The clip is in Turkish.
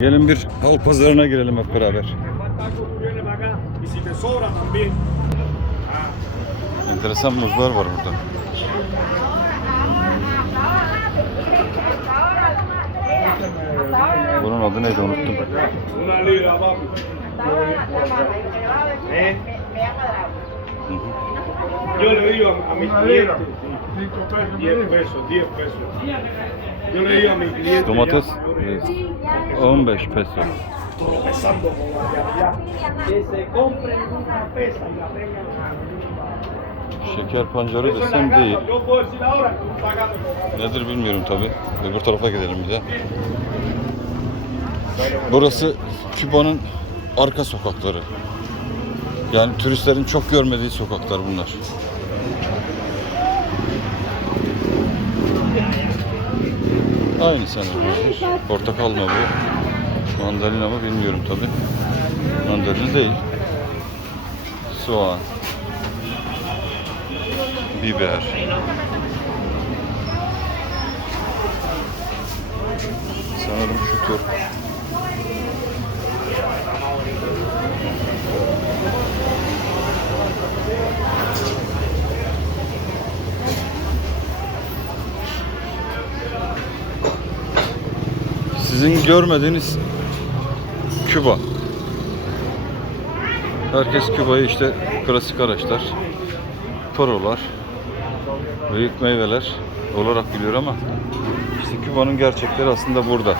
Gelin bir halk pazarına girelim hep beraber. Enteresan muzlar var burada. Bunun adı neydi unuttum. Yo le digo a mis clientes 10 pesos, 10 pesos. Yo le digo a mis clientes. Domates ya, e, 15 peso. Empezando con la realidad. Que se compren una pesa y la tengan Şeker pancarı desem değil. Nedir bilmiyorum tabi. Öbür tarafa gidelim bir de. Burası Küba'nın arka sokakları. Yani turistlerin çok görmediği sokaklar bunlar. Aynı sanırım. Portakal mı bu? Mandalina mı bilmiyorum tabi. Mandalina değil. Soğan. Biber. Sanırım şu tur. Sizin görmediğiniz Küba. Herkes Küba'yı işte klasik araçlar, porolar, büyük meyveler olarak biliyor ama işte Küba'nın gerçekleri aslında burada.